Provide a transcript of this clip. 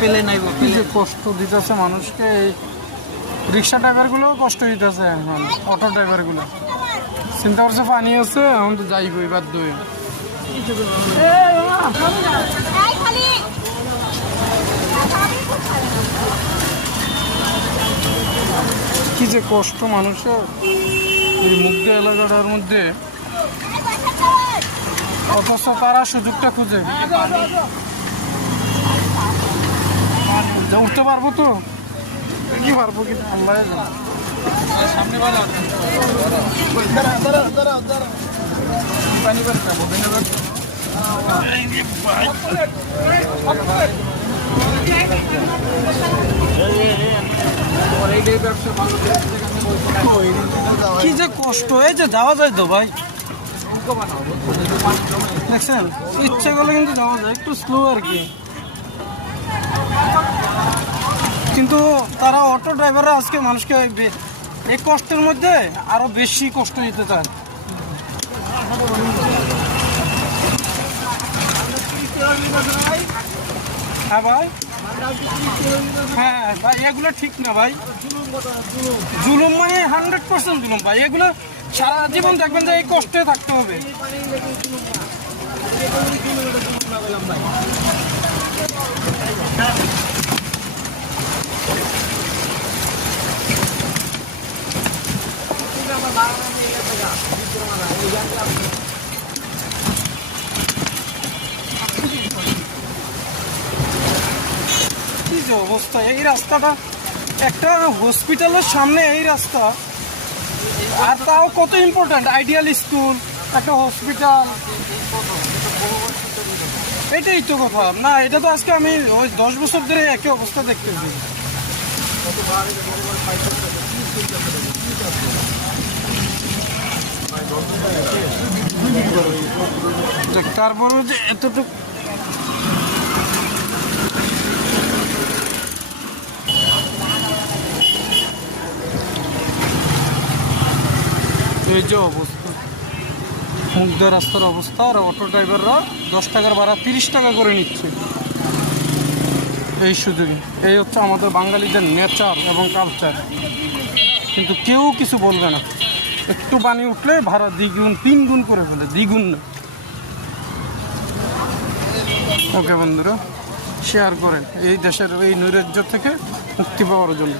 পেলে যে কষ্ট দিতেছে মানুষকে, এই রিক্সা ড্রাইভারগুলোও কষ্ট দিতেছে এখন অটো ড্রাইভারগুলো চিন্তা করছে, পানি আছে? এখন তো যাইবই বাধ্য হয়ে। কি যে কষ্ট মানুষের। এই মুগ্ধ এলাকাটার মধ্যে অথচ তারা সুযোগটা খুঁজে। উঠতে পারব তো? কি পারব কি আল্লাহ কি যে কষ্ট, এই যে যাওয়া যায় তো ভাই। দেখছেন? ইচ্ছে করলে কিন্তু যাওয়া যায়, একটু স্লো আর কি। কিন্তু তারা অটো ড্রাইভাররা আজকে মানুষকে এই কষ্টের মধ্যে আরও বেশি কষ্ট দিতে চান হ্যাঁ ভাই? হ্যাঁ ভাই, এগুলো ঠিক না, ভাই। জুলুম হান্ড্রেড পার্সেন্ট জুলুম, ভাই। এগুলো সারা জীবন দেখবেন যে এই কষ্টে থাকতে হবে। কি যে অবস্থা এই রাস্তাটা একটা হসপিটালের সামনে এই রাস্তা। আর তাও কত ইম্পর্ট্যান্ট আইডিয়াল স্কুল একটা হসপিটাল এটাই তো কথা। না এটা তো আজকে আমি ওই দশ বছর ধরে একই অবস্থা দেখতেছি। দেখ, তারপরে যে এতটুকু এই অবস্থা। মুগ্ধ রাস্তার অবস্থা আর অটো ড্রাইভাররা দশ টাকার ভাড়া তিরিশ টাকা করে নিচ্ছে। এই সুযোগে। এই হচ্ছে আমাদের বাঙালিদের নেচার এবং কালচার কিন্তু কেউ কিছু বলবে না। একটু পানি উঠলে ভাড়া দ্বিগুণ তিন গুণ করে ফেলে। দ্বিগুণ না। ওকে বন্ধুরা শেয়ার করেন। এই দেশের, এই নৈরাজ্য থেকে মুক্তি পাওয়ার জন্য।